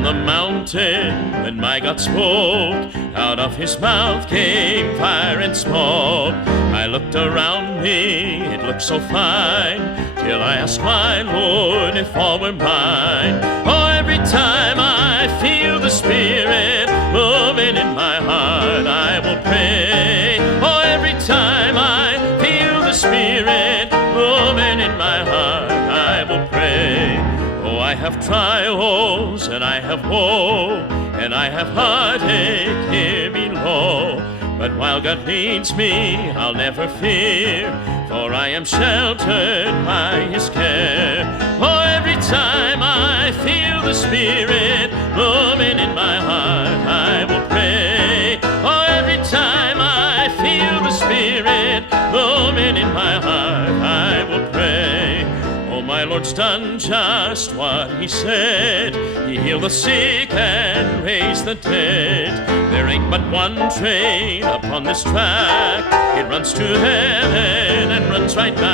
on the mountain when my God spoke, out of his mouth came fire and smoke. I looked around me, it looked so fine, till I asked my Lord if all were mine. Oh, every time I feel the Spirit moving in my heart, I will pray. Oh, every time I feel the Spirit moving in my heart, I will pray. Oh, I have trials and I have woe, and I have heartache here below. But while God leads me, I'll never fear, for I am sheltered by his care. Oh, every time I feel the Spirit moving in my heart, I will pray. Oh, every time I feel the Spirit moving in my heart, I will pray. Oh, my Lord's done just what he said. He healed the sick and raised the dead. There ain't but one train upon this track. It runs to heaven and runs right back.